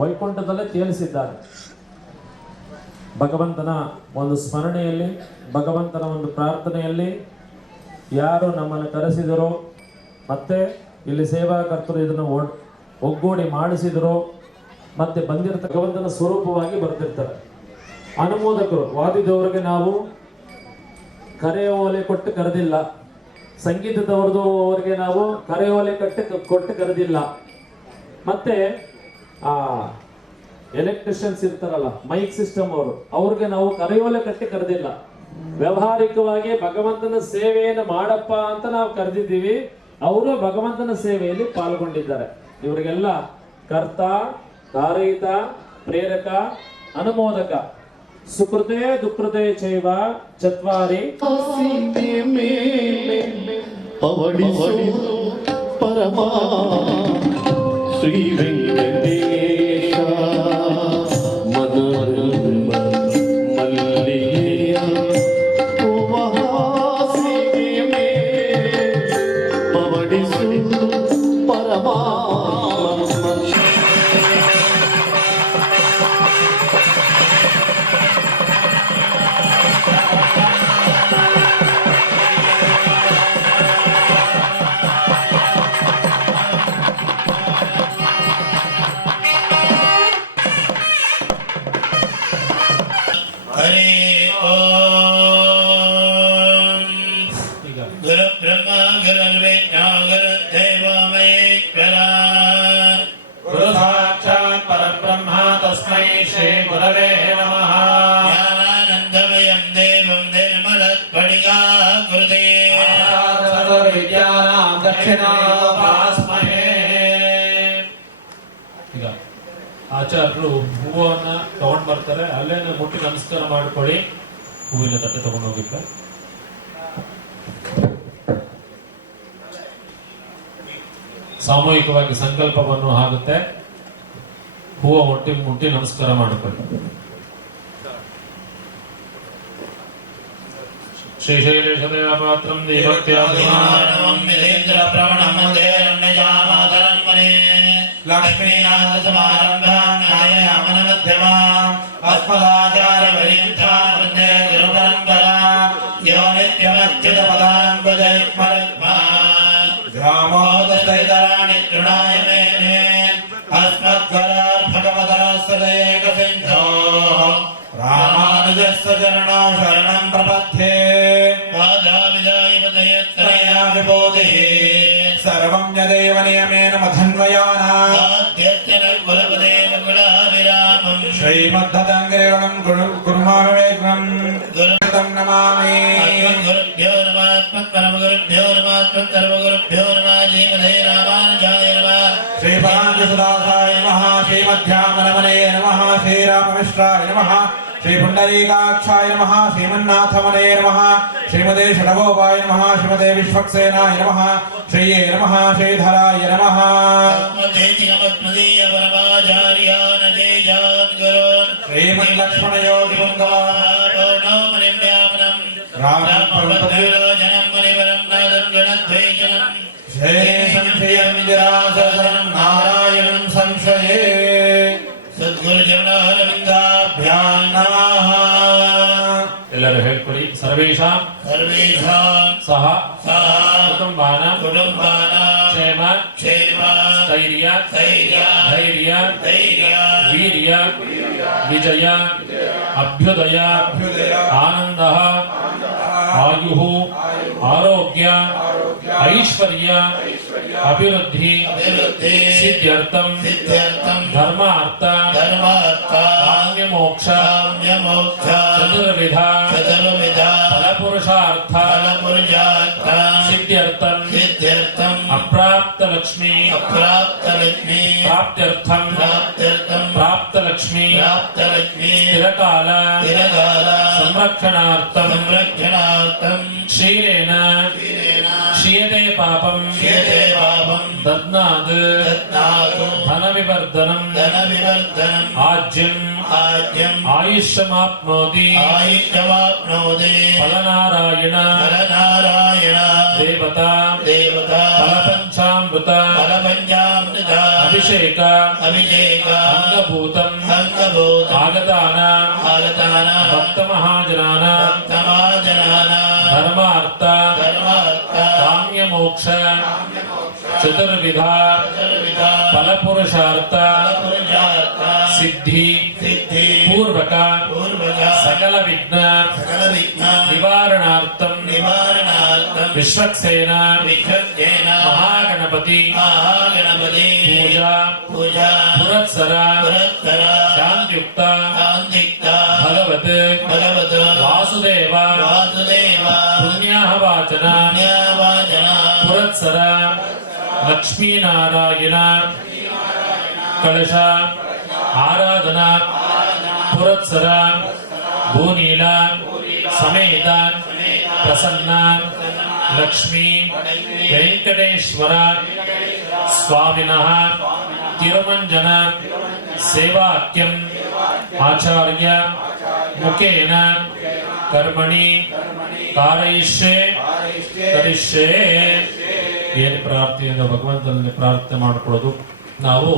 ವೈಕುಂಠದಲ್ಲೇ ತೇಲಿಸಿದ್ದಾರೆ. ಭಗವಂತನ ಒಂದು ಸ್ಮರಣೆಯಲ್ಲಿ, ಭಗವಂತನ ಒಂದು ಪ್ರಾರ್ಥನೆಯಲ್ಲಿ ಯಾರು ನಮ್ಮನ್ನು ಕರೆಸಿದರೋ, ಮತ್ತೆ ಇಲ್ಲಿ ಸೇವಾಕರ್ತರು ಇದನ್ನು ಒಗ್ಗೂಡಿ ಮಾಡಿಸಿದರೋ, ಮತ್ತೆ ಬಂದಿರತಕ್ಕ ಭಗವಂತನ ಸ್ವರೂಪವಾಗಿ ಬರ್ತಿರ್ತಾರೆ. ಅನುಮೋದಕರು ವಾದಿದವರಿಗೆ ನಾವು ಕರೆಯೋಲೆ ಕೊಟ್ಟು ಕರೆದಿಲ್ಲ, ಸಂಗೀತದವ್ರದ್ದು ಅವರಿಗೆ ನಾವು ಕರೆಯೋಲೆ ಕೊಟ್ಟು ಕರೆದಿಲ್ಲ, ಮತ್ತೆ ಎಲೆಕ್ಟ್ರಿಷಿಯನ್ಸ್ ಇರ್ತಾರಲ್ಲ ಮೈಕ್ ಸಿಸ್ಟಮ್ ಅವ್ರಿಗೆ ನಾವು ಕರೆಯೋಲೆ ಕಟ್ಟಿ ಕರೆದಿಲ್ಲ. ವ್ಯಾವಹಾರಿಕವಾಗಿ ಭಗವಂತನ ಸೇವೆಯನ್ನು ಮಾಡಪ್ಪ ಅಂತ ನಾವು ಕರೆದಿದ್ದೀವಿ. ಅವರು ಭಗವಂತನ ಸೇವೆಯಲ್ಲಿ ಪಾಲ್ಗೊಂಡಿದ್ದಾರೆ. ಇವರಿಗೆಲ್ಲ ಕರ್ತ, ಕಾರಯಿತ, ಪ್ರೇರಕ, ಅನುಮೋದಕ, ಸುಕೃತೆ ದುಃಖೃತೆ ಚೈವ ಚತ್ವಾರಿ ಪರಮ ಶ್ರೀ ವೆಂಕಟೇಶ ಮನೋರಮ ಮಲ್ಲಿಗೆಯ ಉಪಹಾಸಿಗೆ ಪವಡಿಸು ಪರಮ ಈಗ ಆಚಾರ್ಯರು ಹೂವನ್ನ ತಗೊಂಡ್ ಬರ್ತಾರೆ, ಅಲ್ಲೇನೆ ಮುಟ್ಟಿ ನಮಸ್ಕಾರ ಮಾಡ್ಕೊಳ್ಳಿ. ಹೂವಿನ ತಟ್ಟೆ ತಗೊಂಡು ಹೋಗಿರ್ತಾರೆ. ಸಾಮೂಹಿಕವಾಗಿ ಸಂಕಲ್ಪವನ್ನು ಆಗುತ್ತೆ. ಹೂವು ಮುಟ್ಟಿ ನಮಸ್ಕಾರ ಮಾಡಿಕೊಳ್ಳಿ. ಶ್ರೀಶೈಲೇಶದೇವಪಾತ್ರಂ ಲಕ್ಷ್ಮೀನಾಥ ಸಮಾರಂಭಾಂ ನಾರಾಯಣ ಮಧ್ಯಮಾಂ ಅಸ್ಮದಾಚಾರ್ಯಪರ್ಯಂತಾಂ ವಂದೇ ಗುರು ಪರಂಪರಾಂ ಯೋ ನಿತ್ಯಮಚ್ಯುತ ಪದಾಂಬುಜಯುಗ್ಮರುಗ್ಮಾನ್ ಗ್ರಾಮೋದಸ್ತೈತರಾಣಿ ತೃಣಾಯ ಮೇನೆ ಅಸ್ಮದ್ಗುರೋರ್ ಭಗವತಃ ಸದೈಕ ಸಿಂಧೋಃ ರಾಮಾನುಜಸ್ಯ ಚರಣೋ ಶರಣಂ ಪ್ರಪದ್ಯೆ ಪಾದಾವಿದಾಯಿವದಯತ್ರಯಾ ವಿಭೂತಿಃ ಸರ್ವಂ ಯದೇವ ನಿಯಮೇನ ಮಧನ್ವಯಾನಾಂ ಶ್ರೀಮದ್ಧತಂಗ್ರೇವಣಂ ಗುರುಮಾವೇಗ್ರಂ ಗುರುತಂ ನಮಾಮಿ. ಗುರುಭ್ಯೋ ನಮಃ ಪರಮಗುರುಭ್ಯೋ ನಮಃ ಸರ್ವಗುರುಭ್ಯೋ ನಮಃ ಶ್ರೀಮದೇ ರಾಮಾನುಜಾಯ ನಮಃ ಶ್ರೀಪರಾಂಜಸುದಾಸಾಯ ನಮಃ ಶ್ರೀಮಧ್ಯಾಮನಮನೇ ನಮಃ ಶ್ರೀರಾಮಮಿಶ್ರಾಯ ನಮಃ ಶ್ರೀ ಪುಂಡರೀಕಾಕ್ಷಾಯ ನಮಃ ಶ್ರೀಮನ್ನಾಥಮನೇ ನಮಃ ಶ್ರೀಮದೇ ಷಡಗೋಪಾಯ ನಮಃ ಶ್ರೀಮದೇ ವಿಶ್ವಕ್ಸೇನಾಯ ನಮಃ ಶ್ರೀಯೇ ನಮಃ ಶ್ರೀಧರಾಯ ನಮಃ. ಶ್ರೀಮಲ್ಲಕ್ಷ್ಮಣ ಯೋಗಿ रामपद्मविलोचनं मुनिवरं नादं गणद्वैजनं संशयमिरासनं नारायणं संशये सद्गुरुचरणहरविन्दाभ्यां नमः ಎಲ್ಲರೂ ಹೇಳ್ಕೊಳ್ಳಿ. ಸರ್ವೇಷಾಂ ಸಹ ಕುಟುಂಬಾನಾಂ ಕ್ಷೇಮ ಸ್ಥೈರ್ಯ ಧೈರ್ಯ ವೀರ್ಯ ವಿಜಯ ಅಭ್ಯುದಯ ಆನಂದ ಆಯು ಆರೋಗ್ಯ ಐಶ್ವರ್ಯ ಅಭಿವೃದ್ಧಿ ಸಿದ್ಧ್ಯರ್ಥಂ ಧರ್ಮ ಅರ್ಥ ಕಾಮ್ಯ ಮೋಕ್ಷ ಚತುರ್ವಿಧ ಫಲಪುರುಷಾರ್ಥ ಸಿದ್ಧ್ಯರ್ಥಂ ಅಪ್ರಾಪ್ತ ಲಕ್ಷ್ಮೀ ಪ್ರಾಪ್ತ್ಯರ್ಥಂ ಪ್ರಾಪ್ತ ಲಕ್ಷ್ಮೀ ಸ್ಥಿರಕಾಲ ಸಂರಕ್ಷಣಾರ್ಥಂ ಕ್ಷೀರೇಣ ಕ್ಷೀಯತೆ ಪಾಪಂ ದದ್ನಾದ್ ಧನವಿವರ್ಧನಂ ಆಜ್ಯಂ ಆಯುಷ್ಯಮಾಪ್ನೋತಿ ಫಲನಾರಾಯಣ ದೇವತಾ ಫಲಪಂಚಾಮೃತ ಅಭಿಷೇಕ ಅಂಗಭೂತಂ ಆಗತಾನಾಂ ಭಕ್ತ ಮಹಾಜನಾನಾಂ ಧರ್ಮಾರ್ಥ ಕಾಮ್ಯ ಮೋಕ್ಷ ಚತುರ್ವಿಧ ಫಲಪುರುಷಾರ್ಥ ಸಿದ್ಧಿ ಪೂರ್ವಕ ಸಕಲ ವಿಘ್ನ ನಿವಾರಣಾರ್ಥಂ ವಿಶ್ವಕ್ಸೇನ ಮಹಾಗಣಪತಿ ಪೂಜಾ ಪುರತ್ಸರ ಶಾಂತಿಯುಕ್ತ ಭಗವತ್ ವಾಸುದೇವ ಪುಣ್ಯಾಹವಾಚನ ಪುರತ್ಸರ ಲಕ್ಷ್ಮೀನಾರಾಯಣ ಕಳಶ ಆರಾಧನಾ ಪುರತ್ಸರ ಭೂನೀಲ ಸಮೇತ ಪ್ರಸನ್ನ ಲಕ್ಷ್ಮೀ ವೆಂಕಟೇಶ್ವರ ಸ್ವಾಮಿನಃ ತಿರುಮಂಜನ ಸೇವಾಕ್ಯಂ ಆಚಾರ್ಯ ಮುಖೇನ ಕರ್ಮಣಿ ಕಾರಯಿಷ್ಯೆ ಕರಿಷ್ಯೆ. ಏನು ಪ್ರಾರ್ಥನೆಯಿಂದ ಭಗವಂತನಲ್ಲಿ ಪ್ರಾರ್ಥನೆ ಮಾಡಿಕೊಳ್ಳೋದು. ನಾವು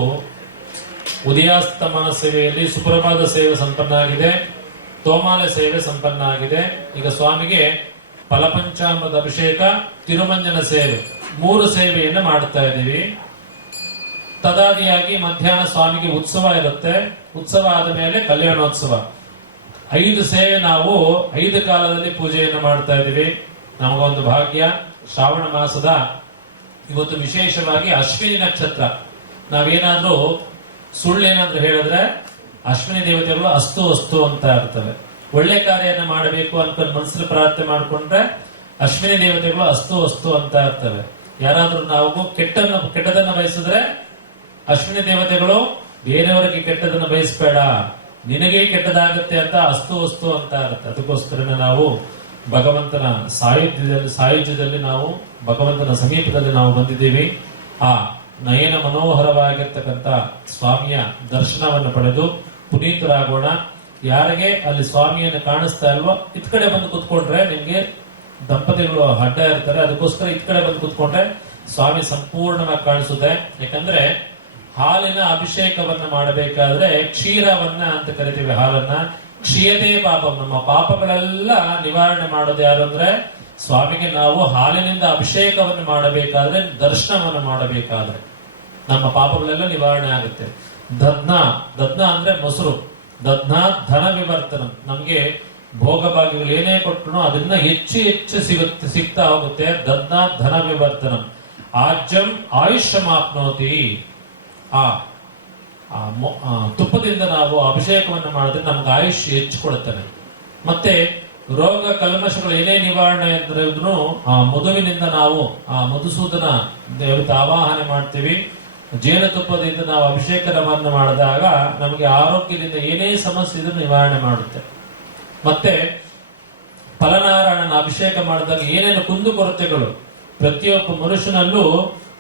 ಉದಯಾಸ್ತಮನ ಸೇವೆಯಲ್ಲಿ ಸುಪ್ರಭಾತ ಸೇವೆ ಸಂಪನ್ನ ಆಗಿದೆ, ತೋಮಾಲೆ ಸೇವೆ ಸಂಪನ್ನ ಆಗಿದೆ. ಈಗ ಸ್ವಾಮಿಗೆ ಫಲಪಂಚಾಮೃತ ಅಭಿಷೇಕ, ತಿರುಮಂಜನ ಸೇವೆ 3 ಸೇವೆಯನ್ನು ಮಾಡ್ತಾ ಇದ್ದೀವಿ. ತದಾದಿಯಾಗಿ ಮಧ್ಯಾಹ್ನ ಸ್ವಾಮಿಗೆ ಉತ್ಸವ ಇರುತ್ತೆ. ಉತ್ಸವ ಆದ ಮೇಲೆ ಕಲ್ಯಾಣೋತ್ಸವ. 5 ಸೇವೆ ನಾವು 5 ಕಾಲದಲ್ಲಿ ಪೂಜೆಯನ್ನು ಮಾಡ್ತಾ ಇದ್ದೀವಿ. ನಮಗೊಂದು ಭಾಗ್ಯ. ಶ್ರಾವಣ ಮಾಸದ ಇವತ್ತು ವಿಶೇಷವಾಗಿ ಅಶ್ವಿನಿ ನಕ್ಷತ್ರ. ನಾವೇನಾದ್ರೂ ಸುಳ್ಳೇನಾದ್ರೂ ಹೇಳಿದ್ರೆ ಅಶ್ವಿನಿ ದೇವತೆಗಳು ಅಸ್ತು ಅಸ್ತು ಅಂತ ಇರ್ತವೆ. ಒಳ್ಳೆ ಕಾರ್ಯನ ಮಾಡಬೇಕು ಅನ್ಕೊಂಡು ಮನಸ್ಸಲ್ಲಿ ಪ್ರಾರ್ಥನೆ ಮಾಡ್ಕೊಂಡ್ರೆ ಅಶ್ವಿನಿ ದೇವತೆಗಳು ಅಸ್ತು ಅಸ್ತು ಅಂತ ಇರ್ತವೆ. ಯಾರಾದ್ರೂ ನಾವು ಕೆಟ್ಟದನ್ನ ಬಯಸಿದ್ರೆ ಅಶ್ವಿನಿ ದೇವತೆಗಳು ಬೇರೆಯವರಿಗೆ ಕೆಟ್ಟದನ್ನ ಬಯಸಬೇಡ, ನಿನಗೆ ಕೆಟ್ಟದಾಗತ್ತೆ ಅಂತ ಅಸ್ತು ಅಸ್ತು ಅಂತ ಇರುತ್ತೆ. ಅದಕ್ಕೋಸ್ಕರ ನಾವು ಭಗವಂತನ ಸಾಯುಜ್ಯದಲ್ಲಿ ನಾವು ಭಗವಂತನ ಸಮೀಪದಲ್ಲಿ ನಾವು ಬಂದಿದ್ದೀವಿ. ಆ ನಯನ ಮನೋಹರವಾಗಿರ್ತಕ್ಕಂಥ ಸ್ವಾಮಿಯ ದರ್ಶನವನ್ನು ಪಡೆದು ಪುನೀತರಾಗೋಣ. ಯಾರಿಗೆ ಅಲ್ಲಿ ಸ್ವಾಮಿಯನ್ನು ಕಾಣಿಸ್ತಾ ಇಲ್ವೋ ಇತ್ ಕಡೆ ಬಂದು ಕುತ್ಕೊಂಡ್ರೆ ನಿಮ್ಗೆ ದಂಪತಿಗಳು ಅಡ್ಡ ಇರ್ತಾರೆ. ಅದಕ್ಕೋಸ್ಕರ ಇತ್ ಕಡೆ ಬಂದು ಕುತ್ಕೊಂಡ್ರೆ ಸ್ವಾಮಿ ಸಂಪೂರ್ಣವಾಗಿ ಕಾಣಿಸುತ್ತೆ. ಯಾಕಂದ್ರೆ ಹಾಲಿನ ಅಭಿಷೇಕವನ್ನ ಮಾಡಬೇಕಾದ್ರೆ ಕ್ಷೀರವನ್ನ ಅಂತ ಕರಿತೀವಿ. ಹಾಲನ್ನ ಕ್ಷೀಯತೆ ಪಾಪಂ, ನಮ್ಮ ಪಾಪಗಳೆಲ್ಲ ನಿವಾರಣೆ ಮಾಡೋದು ಯಾರು ಅಂದ್ರೆ ಸ್ವಾಮಿಗೆ. ನಾವು ಹಾಲಿನಿಂದ ಅಭಿಷೇಕವನ್ನು ಮಾಡಬೇಕಾದ್ರೆ, ದರ್ಶನವನ್ನು ಮಾಡಬೇಕಾದ್ರೆ ನಮ್ಮ ಪಾಪಗಳೆಲ್ಲ ನಿವಾರಣೆ ಆಗುತ್ತೆ. ದದ್ನ ಅಂದ್ರೆ ಮೊಸರು. ದದ್ನ ಧನ ವಿವರ್ತನ. ನಮ್ಗೆ ಭೋಗ ಭಾಗ್ಯಗಳು ಏನೇ ಕೊಟ್ಟರು ಅದನ್ನ ಹೆಚ್ಚು ಸಿಗ್ತಾ ಹೋಗುತ್ತೆ. ದದ್ನ ಧನ ವಿವರ್ತನ. ಆಜ್ಯಂ ಆಯುಷ್ಯಮಾಪ್ನೋತಿ. ಆ ತುಪ್ಪದಿಂದ ನಾವು ಅಭಿಷೇಕವನ್ನು ಮಾಡಿದ್ರೆ ನಮ್ಗೆ ಆಯುಷ್ ಹೆಚ್ಚು ಕೊಡುತ್ತಾನೆ. ಮತ್ತೆ ರೋಗ ಕಲ್ಮಶಗಳು ಏನೇ ನಿವಾರಣೆ ಇದ್ರೂ ಆ ಮಧುವಿನಿಂದ ನಾವು ಆ ಮಧುಸೂದನ ದೇವತೆ ಆವಾಹನೆ ಮಾಡ್ತೀವಿ. ಜೇನುತುಪ್ಪದಿಂದ ನಾವು ಅಭಿಷೇಕವನ್ನು ಮಾಡಿದಾಗ ನಮಗೆ ಆರೋಗ್ಯದಿಂದ ಏನೇ ಸಮಸ್ಯೆ ಇದ್ರೂ ನಿವಾರಣೆ ಮಾಡುತ್ತೆ. ಮತ್ತೆ ಫಲನಾರಾಯಣನ ಅಭಿಷೇಕ ಮಾಡಿದಾಗ ಏನೇನು ಕುಂದುಕೊರತೆಗಳು ಪ್ರತಿಯೊಬ್ಬ ಮನುಷ್ಯನಲ್ಲೂ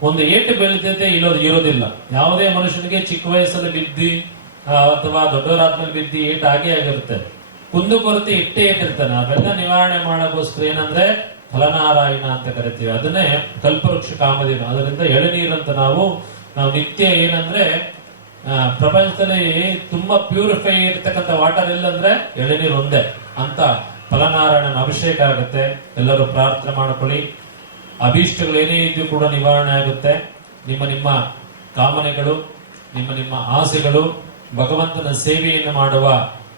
ಒಂದು ಏಟು ಬೀಳ್ತೈತೆ ಇರೋದಿಲ್ಲ. ಯಾವುದೇ ಮನುಷ್ಯನಿಗೆ ಚಿಕ್ಕ ವಯಸ್ಸಲ್ಲಿ ಬಿದ್ದಿ ಅಥವಾ ದೊಡ್ಡವರಾದ್ಮೇಲೆ ಬಿದ್ದಿ ಏಟು ಆಗೇ ಆಗಿರುತ್ತೆ. ಕುಂದುಕೊರತೆ ಇಟ್ಟಿರ್ತಾನೆ. ಅವೆಲ್ಲ ನಿವಾರಣೆ ಮಾಡೋಕ್ಕೋಸ್ಕರ ಏನಂದ್ರೆ ಫಲನಾರಾಯಣ ಅಂತ ಕರಿತೀವಿ. ಅದನ್ನೇ ಕಲ್ಪವೃಕ್ಷ ಕಾಮಧೇನು. ಅದರಿಂದ ಎಳನೀರಂತ ನಾವು ನಿತ್ಯ ಏನಂದ್ರೆ ಪ್ರಪಂಚದಲ್ಲಿ ತುಂಬಾ ಪ್ಯೂರಿಫೈ ಇರ್ತಕ್ಕಂಥ ವಾಟರ್ ಇಲ್ಲಂದ್ರೆ ಎಳನೀರು ಒಂದೇ ಅಂತ ಫಲನಾರಾಯಣನ ಅಭಿಷೇಕ ಆಗುತ್ತೆ. ಎಲ್ಲರೂ ಪ್ರಾರ್ಥನೆ ಮಾಡ್ಕೊಳ್ಳಿ. ಅಭೀಷ್ಟಗಳು ಏನೇ ಇದ್ರೂ ಕೂಡ ನಿವಾರಣೆ ಆಗುತ್ತೆ. ನಿಮ್ಮ ಕಾಮನೆಗಳು, ನಿಮ್ಮ ಆಸೆಗಳು, ಭಗವಂತನ ಸೇವೆಯನ್ನು ಮಾಡುವ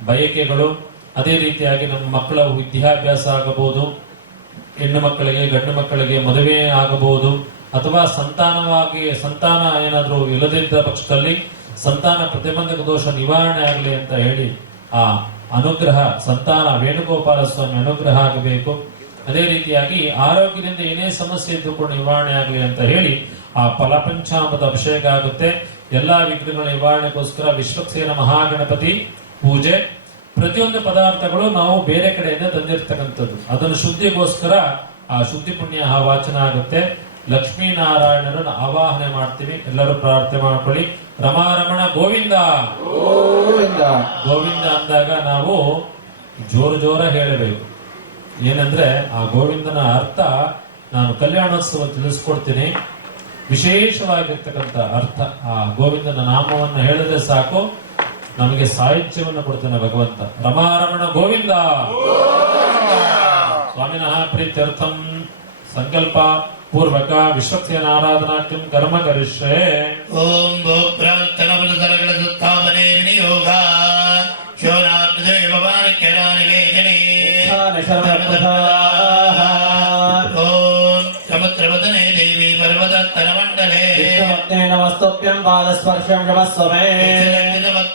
ಬಯಕೆಗಳು, ಅದೇ ರೀತಿಯಾಗಿ ನಮ್ಮ ಮಕ್ಕಳ ವಿದ್ಯಾಭ್ಯಾಸ ಆಗಬಹುದು, ಹೆಣ್ಣು ಮಕ್ಕಳಿಗೆ ಗಂಡು ಮಕ್ಕಳಿಗೆ ಮದುವೆ ಆಗಬಹುದು, ಅಥವಾ ಸಂತಾನ ಏನಾದ್ರೂ ಇಲ್ಲದಿದ್ದ ಪಕ್ಷದಲ್ಲಿ ಸಂತಾನ ಪ್ರತಿಬಂಧಕ ದೋಷ ನಿವಾರಣೆ ಆಗಲಿ ಅಂತ ಹೇಳಿ ಆ ಅನುಗ್ರಹ ಸಂತಾನ ವೇಣುಗೋಪಾಲ ಸ್ವಾಮಿ ಅನುಗ್ರಹ ಆಗಬೇಕು. ಅದೇ ರೀತಿಯಾಗಿ ಆರೋಗ್ಯದಿಂದ ಏನೇ ಸಮಸ್ಯೆ ಇದ್ರೂ ಕೂಡ ನಿವಾರಣೆ ಆಗಲಿ ಅಂತ ಹೇಳಿ ಆ ಫಲಪಂಚಾಮೃತ ಅಭಿಷೇಕ ಆಗುತ್ತೆ. ಎಲ್ಲಾ ವಿಘ್ನಗಳ ನಿವಾರಣೆಗೋಸ್ಕರ ವಿಶ್ವಕ್ಸೇನ ಮಹಾಗಣಪತಿ ಪೂಜೆ. ಪ್ರತಿಯೊಂದು ಪದಾರ್ಥಗಳು ನಾವು ಬೇರೆ ಕಡೆಯಿಂದ ತಂದಿರ್ತಕ್ಕಂಥದ್ದು. ಅದನ್ನು ಶುದ್ಧಿಗೋಸ್ಕರ ಆ ಶುದ್ಧಿ ಪುಣ್ಯ ವಾಚನ ಆಗುತ್ತೆ. ಲಕ್ಷ್ಮೀನಾರಾಯಣರನ್ನು ಆವಾಹನೆ ಮಾಡ್ತೀವಿ. ಎಲ್ಲರೂ ಪ್ರಾರ್ಥನೆ ಮಾಡ್ಕೊಳ್ಳಿ. ರಮಾರಮಣ ಗೋವಿಂದ ಗೋವಿಂದ ಅಂದಾಗ ನಾವು ಜೋರ ಹೇಳಬೇಕು. ಏನಂದ್ರೆ ಆ ಗೋವಿಂದನ ಅರ್ಥ ನಾನು ಕಲ್ಯಾಣೋತ್ಸವ ತಿಳಿಸ್ಕೊಡ್ತೀನಿ. ವಿಶೇಷವಾಗಿರ್ತಕ್ಕಂಥ ಅರ್ಥ. ಆ ಗೋವಿಂದನ ನಾಮವನ್ನು ಹೇಳಿದ್ರೆ ಸಾಕು, ನಮಗೆ ಸಾಹಿತ್ಯವನ್ನು ಕೊಡ್ತಾನೆ ಭಗವಂತ. ರಮಾರಮಣ ಗೋವಿಂದ. ಸ್ವಾಮಿನಃ ಪ್ರೀತ್ಯರ್ಥಂ ಸಂಕಲ್ಪ ಪೂರ್ವಕ ವಿಶ್ವಕ್ಸೇನ ಆರಾಧನಾಕ್ಯಂ ಕರ್ಮ ಕರಿಷ್ಯೆ. ಓಂ ಗೋಪ್ರಾಂತನವಲದಲಗಳ ಸುತ್ತಾಪನೆ ವಿನಿಯೋಗ ಶಿವನಾಮನಿವೇದನೆ. ಓಂ ಸಮುದ್ರವದನೆ ದೇವಿ ಪರ್ವತತ್ತನಮಂಡಲೆ ನಮಸ್ತುಭ್ಯಂ ಪಾದಸ್ಪರ್ಶಂ ಕ್ಷಮಸ್ವಮೇ.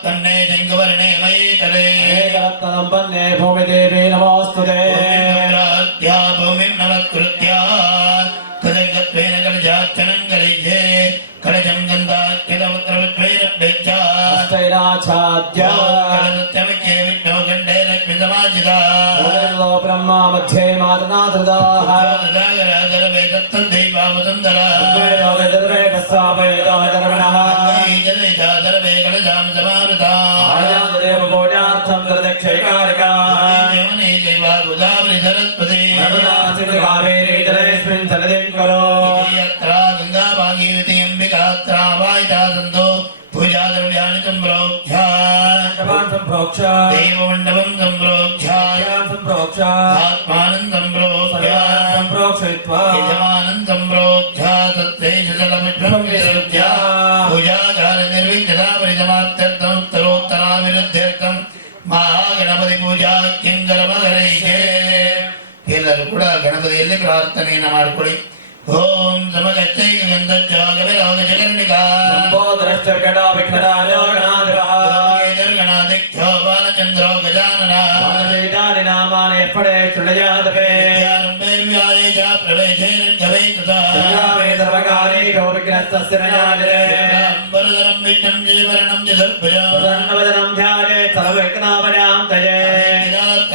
ಕನ್ನೆ ಜಂಗವರ್ಣೆ ಮಯೇತಲೆ ಏಕರತ್ನಂಬನ್ನೇ ಭೂಮಿ ದೇವಿ ನಮೋಸ್ತುತೆ. ಭೂಮಿಂ ನಮತ್ಕೃತ್ಯ ಕದಂಗತ್ವೇನ ಕಲಜಾಚನಂಗಲೈಜೆ ಕಲಜಂ ಗಂಧಾಖ್ಯದವಕ್ರವತ್ವೈರಭ್ಯಚ್ಚ ಅಷ್ಟೈರಾಚ್ಛಾದ್ಯ ಕಲಸತ್ಯಮಿಚ್ಛೆ ವಿಷ್ಣು ಗಂಡೇ ಲಕ್ಷ್ಮಿ ಸಮಾಜಿತ ಬ್ರಹ್ಮ ಮಧ್ಯೆ ಮಾತನಾದೃದಾಃ ಜಾಗರಾಜರವೇ ದತ್ತದೈವಾವತಂದರ ಜಲೈದಾದರವೇ ಕಲಜಾಂ ಸಮಾರುತ ಆಯಾದೇವ ಪೂಜಾರ್ಥಂ ಪ್ರದಕ್ಷೈಕಾರಿಕಾ ಯಮನೇ ಜೈವ ಗೋದಾವರಿ ಸರಸ್ವತಿ ಕಾವೇರಿ ಜಲೇಸ್ಮಿನ್ ಸನ್ನಿಧಿಂ ಕರೋ. ಯತ್ರ ಗಂಗಾ ಭಾಗೀರಥಿ ಅಂಬಿಕಾತ್ರ ವಾಯಿತಾ ಸಂತೋ ಪೂಜಾ ದ್ರವ್ಯಾಣಿ ಸಂಪ್ರೋಕ್ಷ್ಯ ಸಂಪ್ರೋಕ್ಷ ದೇವಮಂಡಪಂ ಸಂಪ್ರೋಕ್ಷ್ಯ ಸಂಪ್ರೋಕ್ಷ ಆತ್ಮಾನಂ ಸಂಪ್ರೋಕ್ಷ್ಯ ಸಂಪ್ರೋಕ್ಷಯಿತ್ವಾ ಯಜಮಾನಂ ಸಂಪ್ರೋಕ್ಷ್ಯ ತತ್ತೇಷ ಜಲಮಿತ್ರಂ ವಿಸೃಜ್ಯ ಪೂಜಾಕಾರ ನಿರ್ವಿಘ್ನತಾ ಪರಿಸಮಾಪ್ತ್ಯರ್ಥಂ ಉತ್ತರೋತ್ತರಾಭಿವೃದ್ಧ್ಯರ್ಥಂ ಮಹಾಗಣಪತಿ ಪೂಜಾ ಕಿಂಗರಮಗರೈಕೆ. ಎಲ್ಲರೂ ಕೂಡ ಗಣಪತಿಯಲ್ಲಿ ಪ್ರಾರ್ಥನೆಯನ್ನ ಮಾಡಿಕೊಳ್ಳಿ. ಓಂ ಸಮಗಚ್ಚೈ ಗಂಧಚ್ಚಾಗವಿರಾಗ ಜಗನ್ನಿಕಾ ಸಂಬೋಧನಶ್ಚರ್ಗಡ ವಿಘ್ನರಾಜೋ ಗಣಾಧಿಪಃ ಗಣಾಧಿಕ್ಷ್ಯೋ ಬಾಲಚಂದ್ರೋ ಗಜಾನನ ಮಾನಸೈತಾನಿ ನಾಮಾನಿ ಎಪ್ಪಡೆ ಶೃಣಯಾದಪೇ ಆರಂಭೆ ವ್ಯಾಯೇ ಚ ಪ್ರವೇಶೇ ನಿರ್ಗವೇ ತಥಾ ಸಂಗ್ರಾಮೇ ಸರ್ವಕಾರಿ ಗೋ ವಿಘ್ನಸ್ತಸ್ಯ ನಯಾದಿರೇ ಅಂಬರಧರಂ ವಿಷ್ಣಂ ಜೀವರಣಂ ಜಗದ್ಭುಜಂ ಪ್ರಸನ್ನವದನಂ ಧ್ಯಾಯೇ ಸರ್ವವಿಘ್ನಾಪನಾಂ ತಯೇ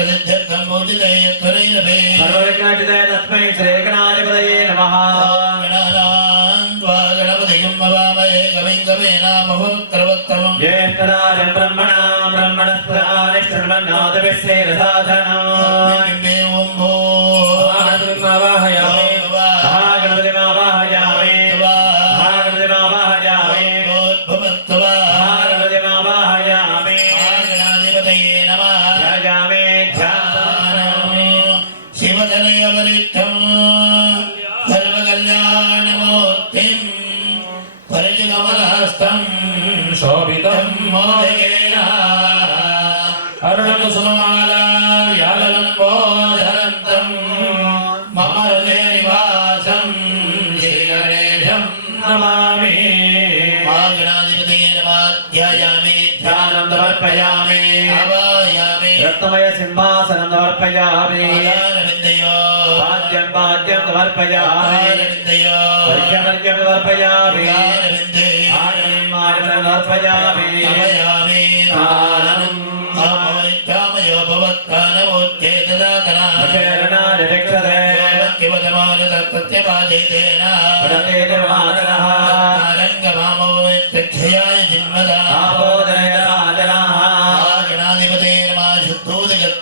ಸಿದ್ಧ್ಯರ್ಥಂ ಭೋಜಿತೇ ತ್ವರೈರಭೇ ಸರ್ವವಿಘ್ನಚಿತೇ ತಸ್ಮೈ ಶ್ರೀ ಗಣಾಧಿಪತಯೇ ನಮಃ. ಗಣಾನಾನ್ವಾ ಗಣಪತಿಯಂ ಮವಾಮಹೇ ಕವಿಂ ಕವೀನಾಮಭೂತ್ರವತ್ತಮಂ ಜ್ಯೇಷ್ಠರಾಜಂ ಬ್ರಹ್ಮಣಾಂ ಬ್ರಹ್ಮಣಸ್ಪದಾನಿ ಶೃಣ್ವನ್ನಾದಭಿः ಸೇದಸಾಧನಂ. ಬಿಂಬೇ ಓಂ ಭೋ ಮಹಾಗಣಪತಿಮಾವಾಹಯಾಮಿ ಮಹಾಗಣಪತಿಮಾವಾಹಯಾಮಿ ಮಹಾಗಣಪತಿಮಾವಾಹಯಾಮಿ ಭೋದ್ಭವತ್ವಾ ಮಹಾಗಣಪತಿಮಾವಾಹಯಾಮಿ ಗಣಾಧಿಪತಯೇ ನಮಃ. ಧ್ಯಾಯಾಮಿ ಧ್ಯಾನಂ. ಶಿವತನಯವರಿಷ್ಠಂ ಸರ್ವಕಲ್ಯಾಣಮೂರ್ತಿಂ ಪರಿಜುಕಮಲಹಸ್ತಂ ಶೋಭಿತಂ ಮೋದಕೇನ ಅರುಣಕುಸುಮಮಾಲಾ ಯಾಲಲಂಬೋಧರಂತಂ ಮಮ ಹೃದಯ ನಿವಾಸಂ ಶ್ರೀಗಣೇಶಂ ನಮಾಮಿ. ಮಹಾಗಣಾಧಿಪತೇ ನಮಃ. ಧ್ಯಾಯಾಮಿ ಧ್ಯಾನಂ ಸಮರ್ಪಯಾಮಿ. ಆವಾಹಯಾಮಿ ರತ್ನಮಯ ಸಿಂಹಾಸನಂ ಸಮರ್ಪಯಾಮಿ. ಪಾದಾರವಿಂದಯೋ ಪಾದ್ಯಂ ಪಾದ್ಯಂ ಸಮರ್ಪಯಾಮಿ. ಪಾದಾರವಿಂದಯೋ ವರ್ಗ್ಯಮರ್ಗ್ಯಂ ಸಮರ್ಪಯಾಮಿ. ಪಾದಾರವಿಂದೇ ಆನಂದಂ ಆನಂದಂ ಸಮರ್ಪಯಾಮಿ. ಸಮಯಾಮಿ ಆನಂದಂ ಕಾಮಯೋ ಭವತ್ಕಾನಮೋಚ್ಛೇದದಾತನಾ ಶರಣಾದಿಕ್ಷತೆ ಸತ್ಯವಾದಿತೇನ ಪುರತೆ ನಿರ್ವಾದನಃ ರಂಗಮಾಮೋಕ್ಷಯಾಯ ಜಿನ್ಮದಾ ಆಬೋಧನಯ ರಾಜನಃ ಗಣಾಧಿಪತೇ ನಮಃ ಶುದ್ಧೋದಗತ್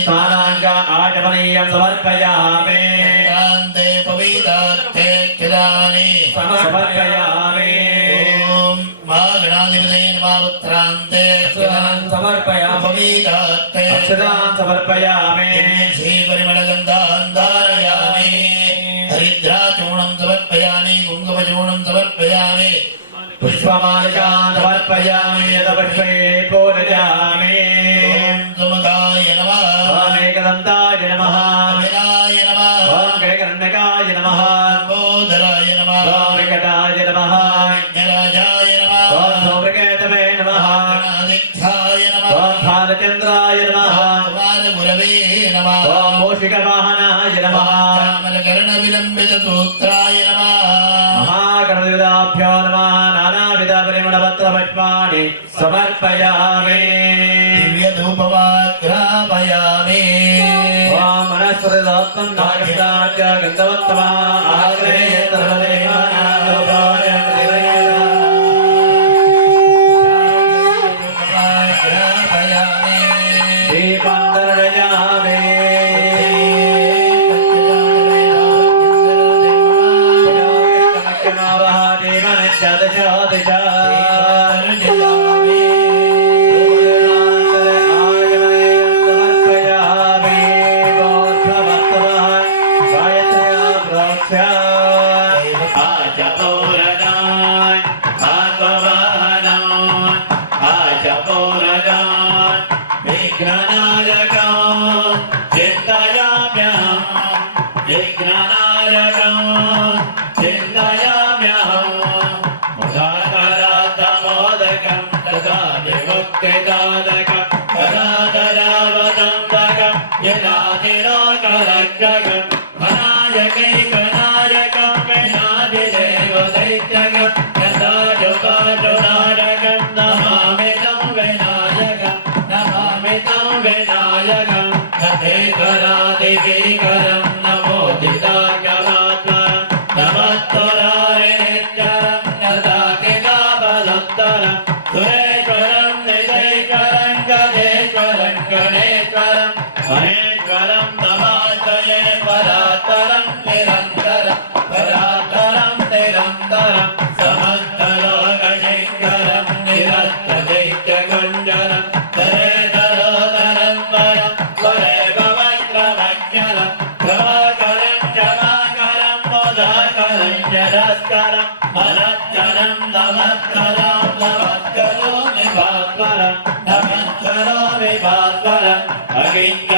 स्नानाङ्ग आचमनीयं समर्पयामि क्रान्ते पवित्रार्थे चिदानि समर्पयामि ॐ महागणाधिपतये नमः उत्तरान्ते समर्पयामि पवित्रार्थे अक्षतान् समर्पयामि श्रीपरिमलगन्धान् धारयामि हरिद्राचूर्णं समर्पयामि कुङ्कुमचूर्णं समर्पयामि पुष्पमालिकान् समर्पयामि यदपुष्पे पूजयामि ॐ सुमुखाय नमः ॐ एकदन्ताय नमः विनाय नमः ॐ गणकर्णकाय नमः बोधराय नमः ॐ विकटाय नमः यज्ञराजाय नमः ॐ धूम्रकेतवे नमः गणाधिष्ठाय नमः ॐ भालचन्द्राय नमः कुमारगुरवे नमः ॐ मूषिकवाहनाय नमः चामरकर्णविलम्बितसूत्राय नमः महागणविदाभ्यो नमः नानाविधपरिमलपत्रपुष्पाणि समर्पयामि दिव्यधूपमाग्रापयामि ॐ मनस्पतिदत्तं नागस्ताच्च गन्धवत्तमः आग्रह्यमाग्रापयामि दीपं दर्शयामि विनायकं नमो दिताकरात्मनं नमस्तुराय नित्यं नदातिकाबलोत्तरं सुरेश्वरं निजैश्वरं गजेश्वरं गणेश्वरं महेश्वरं नमास्तये परात्परं निरन्तरं समस्तलोकशङ्करं निरस्तदैत्यगञ्जनं तरेतरोदरं वरं वरेववक्त्रवक्षरं प्रभाकरं जमाकरं मोदाकरं जरस्करं मनस्करं नमस्करोमि भास्करं अगिञ्च